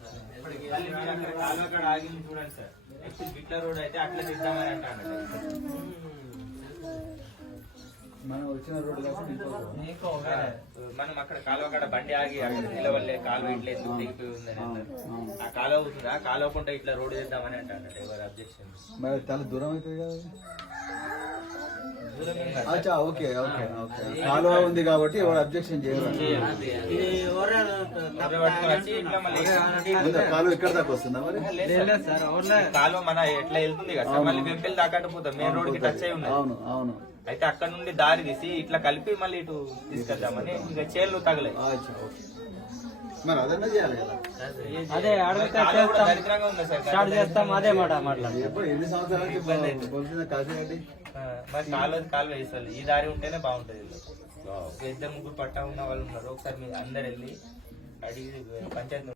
అక్కడ కాలువ కాడ ఆగింది చూడండి సార్ నెక్స్ట్ బిట్ల రోడ్ అయితే అట్లా తిద్దామని అంటాను మనం వచ్చిన రోడ్డు రోడ్డు. మనం అక్కడ కాలువ కాడ బండి ఆగి అక్కడ నిలవల్లే కాలువ ఇట్లా ఎందుకు దిగిపోయి ఉందని. ఆ కాలువ అవుతుంది ఆ కాలువ కొంటే ఇట్లా రోడ్ తెద్దామని అంటాను ఎవరు అబ్జెక్షన్? మరి చాలా దూరం అవుతుంది కదా. అచ్చా ఓకే ఓకే ఓకే కాలువ ఉంది కాబట్టి ఎవరు అబ్జెక్షన్ చేయరు. వచ్చి ఇట్లా మళ్ళీ ముందు కాలువ ఇక్కడ దాకా వస్తుందా మరి? కాలువ మన ఎట్లా వెళ్తుంది కదా మళ్ళీ వెంపెల్ దాకా పోతాం. మెయిన్ రోడ్కి టచ్ అయి ఉన్నది అవును అవును. అయితే అక్కడ నుండి దారి తీసి ఇట్లా కలిపి మళ్ళీ ఇటు తీసుకెళ్దామని ఇంకా చేర్లు తగలే. మరి అదన్నా చేయాలి కదా. అదే అడిగితే స్టార్ట్ చేస్తాం అదే మాట ఎప్పుడు ఎన్ని సంవత్సరాలకి కాసేయండి మరి వేసాలి ఈ దారి ఉంటేనే బాగుంటది ఇద్దరు ముగ్గురు పట్టా ఉన్న వాళ్ళు ఉన్నారు. ఒకసారి మీరు అందరు వెళ్ళి అడిగి పంచాయతీ